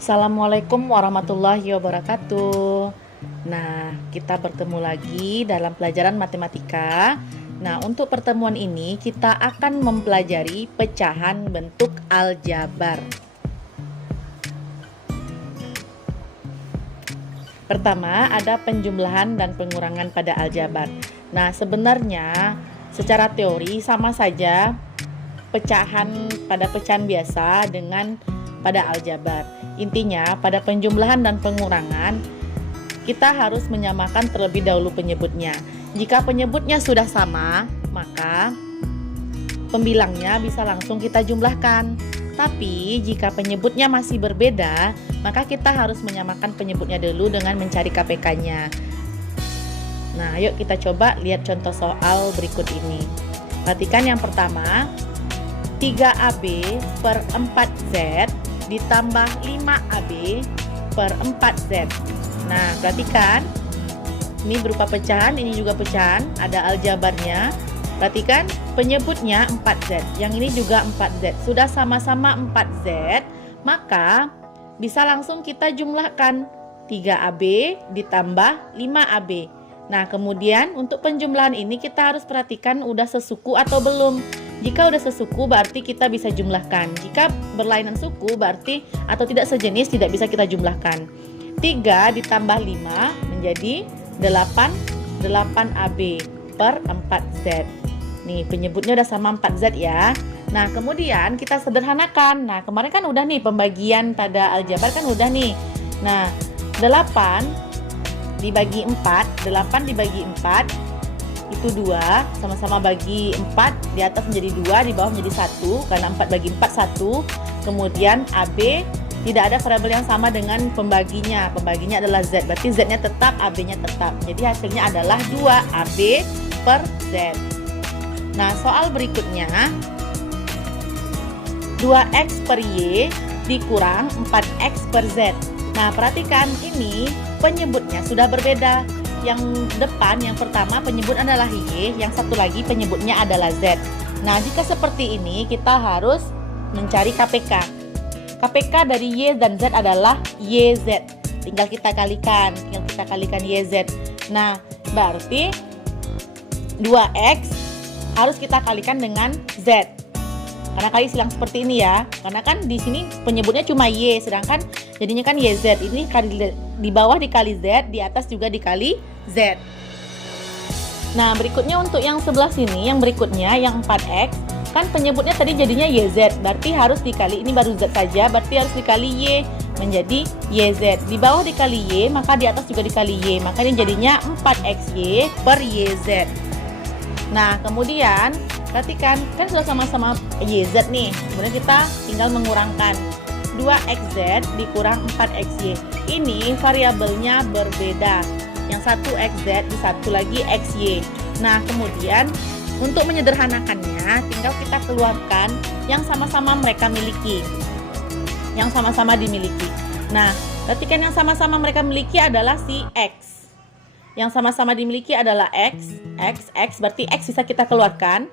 Assalamualaikum warahmatullahi wabarakatuh. Nah, kita bertemu lagi dalam pelajaran matematika. Nah, untuk pertemuan ini kita akan mempelajari pecahan bentuk aljabar. Pertama, ada penjumlahan dan pengurangan pada aljabar. Nah, sebenarnya secara teori sama saja pecahan pada pecahan biasa dengan pada aljabar. Intinya, pada penjumlahan dan pengurangan, kita harus menyamakan terlebih dahulu penyebutnya. Jika penyebutnya sudah sama, maka pembilangnya bisa langsung kita jumlahkan. Tapi, jika penyebutnya masih berbeda, maka kita harus menyamakan penyebutnya dulu dengan mencari KPK-nya. Nah, yuk kita coba lihat contoh soal berikut ini. Perhatikan yang pertama, 3AB per 4Z ditambah 5AB per 4Z. Nah, perhatikan, ini berupa pecahan, ini juga pecahan, ada aljabarnya. Perhatikan, penyebutnya 4Z, yang ini juga 4Z. Sudah sama-sama 4Z, maka bisa langsung kita jumlahkan 3AB ditambah 5AB. Nah, kemudian untuk penjumlahan ini kita harus perhatikan udah sesuku atau belum. Jika udah sesuku berarti kita bisa jumlahkan. Jika berlainan suku berarti atau tidak sejenis tidak bisa kita jumlahkan. 3 ditambah 5 menjadi 8AB per 4Z. Nih, penyebutnya udah sama 4Z ya. Nah, kemudian kita sederhanakan. Nah, kemarin kan udah nih pembagian pada aljabar kan udah nih. Nah, 8 dibagi 4, 8 dibagi 4 itu 2, sama-sama bagi 4, di atas menjadi 2, di bawah menjadi 1, karena 4 bagi 4 1. Kemudian AB tidak ada variabel yang sama dengan pembaginya adalah Z, berarti Z-nya tetap, AB-nya tetap, jadi hasilnya adalah 2AB per Z. Nah, soal berikutnya 2X per Y dikurang 4X per Z. Nah, perhatikan ini penyebutnya sudah berbeda. Yang depan, yang pertama penyebut adalah Y, yang satu lagi penyebutnya adalah Z. Nah, jika seperti ini kita harus mencari KPK. KPK dari Y dan Z adalah YZ. Tinggal kita kalikan YZ. Nah, berarti 2X harus kita kalikan dengan Z. Karena kali silang seperti ini ya. Karena kan di sini penyebutnya cuma Y, sedangkan jadinya kan YZ. Ini di bawah dikali Z, di atas juga dikali Z. Nah, berikutnya untuk yang sebelah sini, yang berikutnya yang 4X, kan penyebutnya tadi jadinya YZ, berarti harus dikali, ini baru Z saja, berarti harus dikali Y menjadi YZ. Di bawah dikali Y, maka di atas juga dikali Y, maka ini jadinya 4XY per YZ. Nah, kemudian perhatikan, kan sudah sama-sama YZ nih, kemudian kita tinggal mengurangkan 2XZ dikurang 4XY. Ini variabelnya berbeda. Yang satu XZ, di satu lagi XY. Nah, kemudian untuk menyederhanakannya, tinggal kita keluarkan yang sama-sama mereka miliki. Yang sama-sama dimiliki. Nah, perhatikan yang sama-sama mereka miliki adalah si X. Yang sama-sama dimiliki adalah X, berarti X bisa kita keluarkan.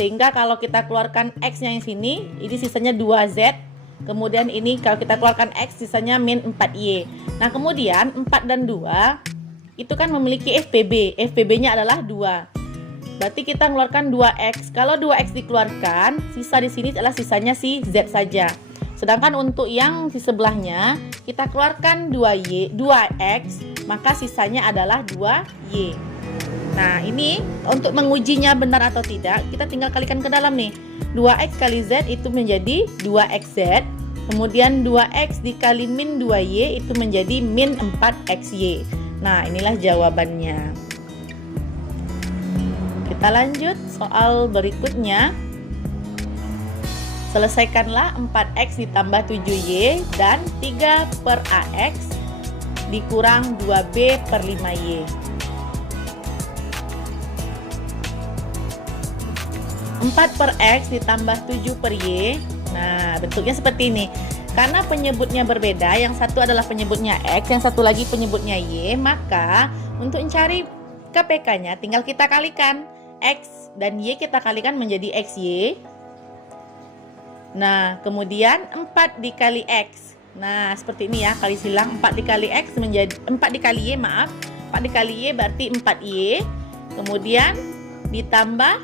Sehingga kalau kita keluarkan X-nya yang sini, ini sisanya 2Z. Kemudian ini kalau kita keluarkan X, sisanya min 4Y. Nah, kemudian 4 dan 2 itu kan memiliki FPB. FPB-nya adalah 2. Berarti kita mengeluarkan 2X. Kalau 2X dikeluarkan, sisa di sini adalah sisanya si Z saja. Sedangkan untuk yang di sebelahnya, kita keluarkan 2X, maka sisanya adalah 2Y. Nah, ini untuk mengujinya benar atau tidak, kita tinggal kalikan ke dalam nih. 2X kali Z itu menjadi 2XZ. Kemudian 2X dikali min 2Y itu menjadi min 4XY. Nah, inilah jawabannya. Kita lanjut soal berikutnya. Selesaikanlah 4X ditambah 7Y dan 3 per AX dikurang 2B per 5Y. 4 per X ditambah 7 per Y. Nah, bentuknya seperti ini. Karena penyebutnya berbeda, yang satu adalah penyebutnya X, yang satu lagi penyebutnya Y, maka untuk mencari KPK-nya tinggal kita kalikan. X dan Y kita kalikan menjadi XY. Nah, kemudian 4 dikali X. Nah, seperti ini ya, kali silang 4 dikali X menjadi 4 dikali Y, maaf. 4 dikali Y berarti 4Y. Kemudian ditambah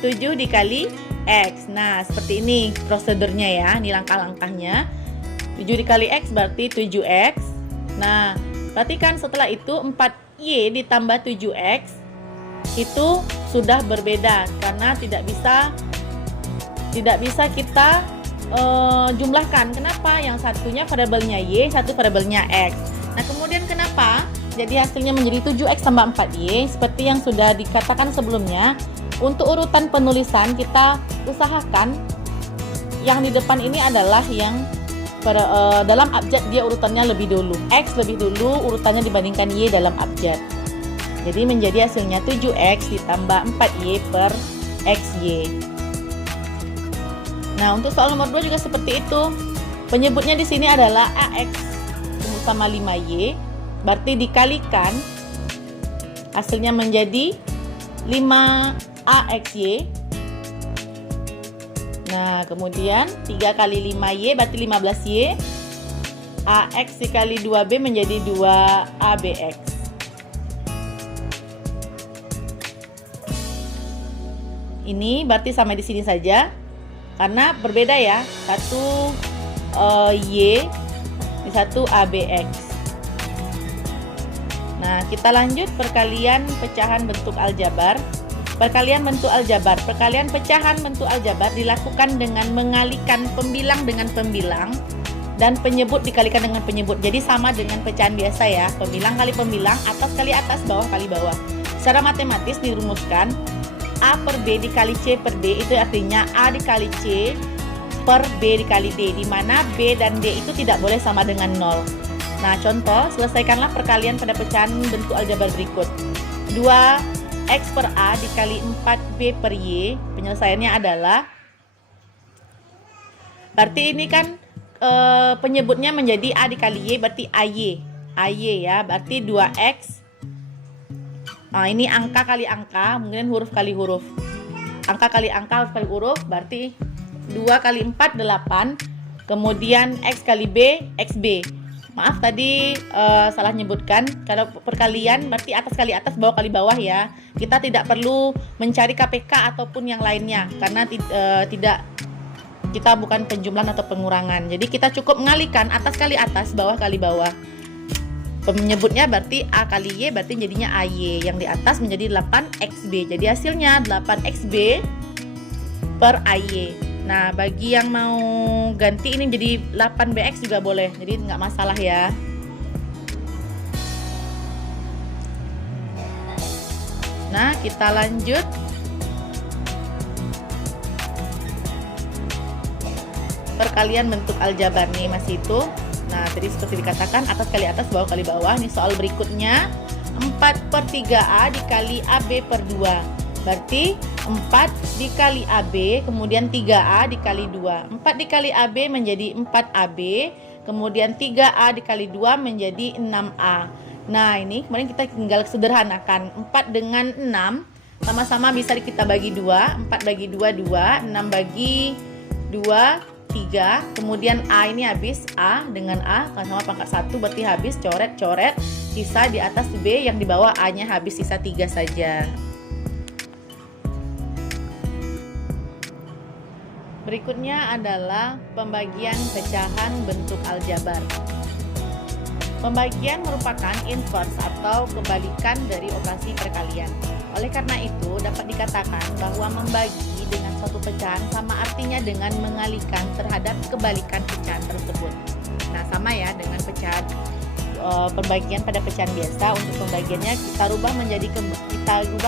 7 dikali X. Nah, seperti ini prosedurnya ya, ini langkah-langkahnya. 7 dikali X berarti 7X. Nah, perhatikan setelah itu 4Y ditambah 7X itu sudah berbeda karena tidak bisa kita jumlahkan. Kenapa? Yang satunya variabelnya Y, satu variabelnya X. Nah, kemudian kenapa jadi hasilnya menjadi 7X tambah 4Y? Seperti yang sudah dikatakan sebelumnya, untuk urutan penulisan kita usahakan yang di depan ini adalah yang dalam abjad dia urutannya lebih dulu. X lebih dulu urutannya dibandingkan Y dalam abjad. Jadi menjadi hasilnya 7X ditambah 4Y per XY. Nah, untuk soal nomor 2 juga seperti itu. Penyebutnya di sini adalah AX sama 5Y, berarti dikalikan hasilnya menjadi 5AXY. Nah, kemudian 3 kali 5Y berarti 15Y. AX dikali 2B menjadi 2ABX. Ini berarti sama di sini saja. Karena berbeda ya, satu Y, di satu ABX. Nah, kita lanjut perkalian pecahan bentuk aljabar. Perkalian pecahan bentuk aljabar dilakukan dengan mengalihkan pembilang dengan pembilang dan penyebut dikalikan dengan penyebut. Jadi sama dengan pecahan biasa ya, pembilang kali pembilang, atas kali atas, bawah kali bawah. Secara matematis dirumuskan A per B dikali C per D itu artinya A dikali C per B dikali D, di mana B dan D itu tidak boleh sama dengan 0. Nah, contoh, selesaikanlah perkalian pada pecahan bentuk aljabar berikut. 2X per A dikali 4B per Y, penyelesaiannya adalah, berarti ini kan penyebutnya menjadi A dikali Y, berarti AY ya, berarti 2X. Nah, ini angka kali angka, kemudian huruf kali huruf. Angka kali angka, huruf kali huruf, berarti 2 kali 4, 8. Kemudian X kali B, XB. Maaf tadi salah nyebutkan. Kalau perkalian berarti atas kali atas, bawah kali bawah ya. Kita tidak perlu mencari KPK ataupun yang lainnya, karena kita bukan penjumlahan atau pengurangan. Jadi kita cukup mengalihkan atas kali atas, bawah kali bawah. Penyebutnya berarti A kali Y, berarti jadinya AY. Yang di atas menjadi 8XB. Jadi hasilnya 8XB per AY. Nah, bagi yang mau ganti ini jadi 8BX juga boleh. Jadi nggak masalah ya. Nah, kita lanjut. Perkalian bentuk aljabar nih masih itu. Nah, tadi seperti dikatakan atas kali atas, bawah kali bawah. Ini soal berikutnya 4 per 3A dikali AB per 2. Berarti 4 dikali AB, kemudian 3A dikali 2. 4 dikali AB menjadi 4AB, kemudian 3A dikali 2 menjadi 6A. Nah, ini kemarin kita tinggal sederhanakan. 4 dengan 6 sama-sama bisa kita bagi 2. 4 bagi 2, 2. 6 bagi 2, 3, kemudian A ini habis, A dengan A sama pangkat 1 berarti habis, coret-coret, sisa di atas B, yang di bawah A nya habis, sisa 3 saja. Berikutnya adalah pembagian pecahan bentuk aljabar. Pembagian merupakan inverse atau kebalikan dari operasi perkalian. Oleh karena itu, dapat dikatakan bahwa membagi dengan suatu pecahan sama artinya dengan mengalihkan terhadap kebalikan pecahan tersebut. Nah, sama ya dengan pecahan pembagian pada pecahan biasa. Untuk pembagiannya kita rubah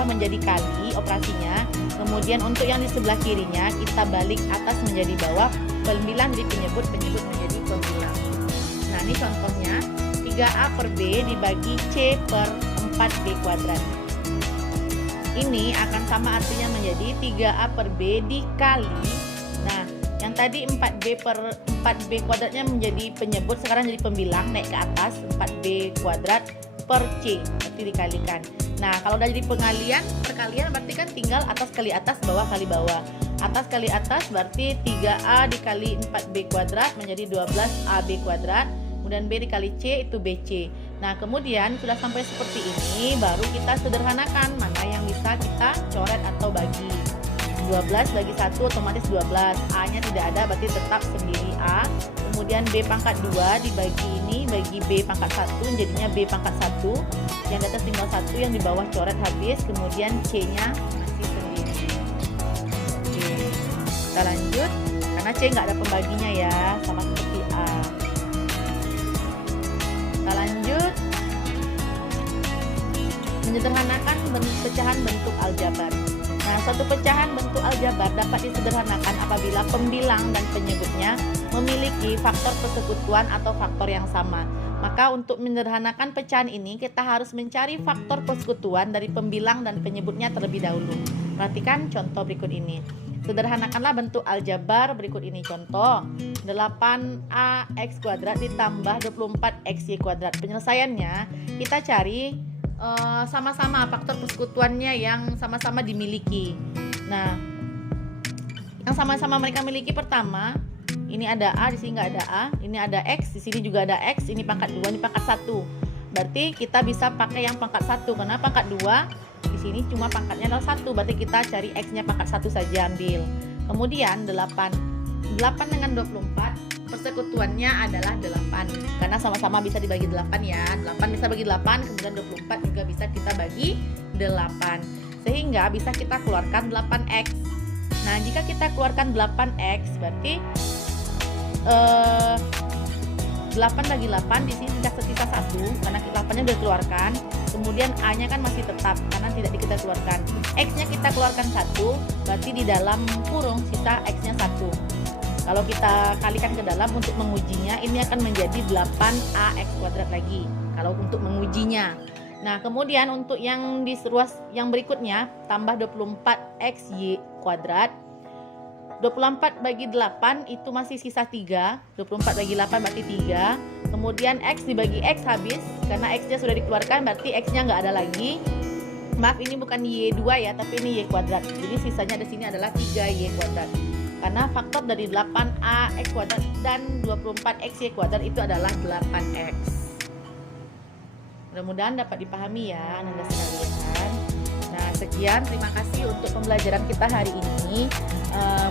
menjadi kali operasinya. Kemudian untuk yang di sebelah kirinya kita balik atas menjadi bawah, pembilang jadi penyebut menjadi pembilang. Nah, ini contohnya 3A per B dibagi C per 4B kuadrat. Ini akan sama artinya menjadi 3A per B dikali, nah yang tadi 4B kuadratnya menjadi penyebut, sekarang jadi pembilang, naik ke atas 4B kuadrat per C, berarti dikalikan. Nah, kalau udah jadi perkalian berarti kan tinggal atas kali atas, bawah kali bawah. Atas kali atas berarti 3A dikali 4B kuadrat menjadi 12AB kuadrat. Kemudian B dikali C itu BC. Nah, kemudian sudah sampai seperti ini, baru kita sederhanakan mana yang bisa kita coret atau bagi. 12 bagi 1 otomatis 12. A-nya tidak ada, berarti tetap sendiri A. Kemudian B pangkat 2 dibagi ini, bagi B pangkat 1, jadinya B pangkat 1. Yang di atas tinggal 1, yang di bawah coret habis. Kemudian C-nya masih sendiri. Oke, kita lanjut. Karena C nggak ada pembaginya ya, sama seperti A. Kita lanjut. Menyederhanakan pecahan bentuk aljabar. Nah, suatu pecahan bentuk aljabar dapat disederhanakan apabila pembilang dan penyebutnya memiliki faktor persekutuan atau faktor yang sama. Maka untuk menyederhanakan pecahan ini kita harus mencari faktor persekutuan dari pembilang dan penyebutnya terlebih dahulu. Perhatikan contoh berikut ini. Sederhanakanlah bentuk aljabar berikut ini. Contoh 8ax kuadrat ditambah 24xy kuadrat. Penyelesaiannya kita cari sama-sama faktor persekutuannya yang sama-sama dimiliki. Nah, yang sama-sama mereka miliki pertama, ini ada A, di sini nggak ada A, ini ada X, di sini juga ada X, ini pangkat 2, ini pangkat 1. Berarti kita bisa pakai yang pangkat 1 karena pangkat 2 di sini cuma pangkatnya adalah 1, berarti kita cari X-nya pangkat 1 saja ambil. Kemudian 8 dengan 24 persekutuannya adalah 8 karena sama-sama bisa dibagi 8 ya. 8 bisa bagi 8, kemudian 24 juga bisa kita bagi 8. Sehingga bisa kita keluarkan 8x. Nah, jika kita keluarkan 8x berarti 8 bagi 8 di sini sisa 1 karena 8-nya sudah dikeluarkan. Kemudian A-nya kan masih tetap karena tidak kita keluarkan. X-nya kita keluarkan 1, berarti di dalam kurung sisa X-nya 1. Kalau kita kalikan ke dalam untuk mengujinya, ini akan menjadi 8ax kuadrat lagi kalau untuk mengujinya. Nah, kemudian untuk yang di ruas yang berikutnya tambah 24xy kuadrat. 24 bagi 8 itu masih sisa 3. 24 bagi 8 berarti 3. Kemudian x dibagi x habis karena x-nya sudah dikeluarkan, berarti x-nya nggak ada lagi. Maaf, ini bukan y2 ya, tapi ini y kuadrat. Jadi sisanya di sini adalah 3y kuadrat. Karena faktor dari 8ax kuadrat dan 24xy kuadrat itu adalah 8x. Mudah-mudahan dapat dipahami ya Anda sekalian. Nah, sekian, terima kasih untuk pembelajaran kita hari ini.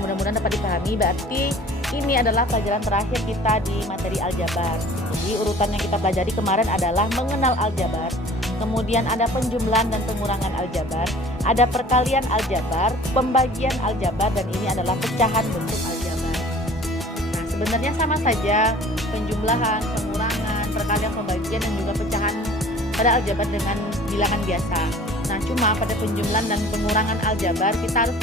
Mudah-mudahan dapat dipahami. Berarti ini adalah pelajaran terakhir kita di materi aljabar. Jadi urutan yang kita pelajari kemarin adalah mengenal aljabar. Kemudian ada penjumlahan dan pengurangan aljabar, ada perkalian aljabar, pembagian aljabar, dan ini adalah pecahan bentuk aljabar. Nah, sebenarnya sama saja penjumlahan, pengurangan, perkalian, pembagian, dan juga pecahan pada aljabar dengan bilangan biasa. Nah, cuma pada penjumlahan dan pengurangan aljabar kita harus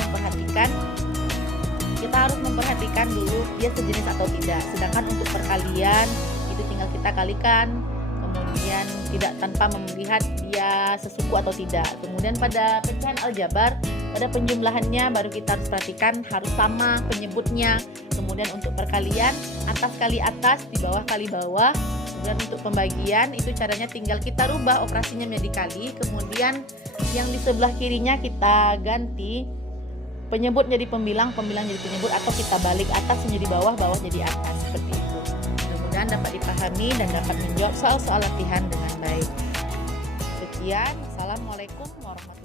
memperhatikan dulu dia sejenis atau tidak. Sedangkan untuk perkalian itu tinggal kita kalikan, kemudian tidak tanpa melihat dia sesuku atau tidak. Kemudian pada pecahan aljabar, pada penjumlahannya baru kita harus perhatikan harus sama penyebutnya. Kemudian untuk perkalian atas kali atas, di bawah kali bawah. Kemudian untuk pembagian itu caranya tinggal kita rubah operasinya menjadi kali. Kemudian yang di sebelah kirinya kita ganti penyebut jadi pembilang, pembilang jadi penyebut, atau kita balik atas menjadi bawah, bawah jadi atas, seperti itu. Mudah-mudahan dapat dipahami dan dapat menjawab soal-soal latihan dengan baik. Sekian, Assalamualaikum warahmatullahi wabarakatuh.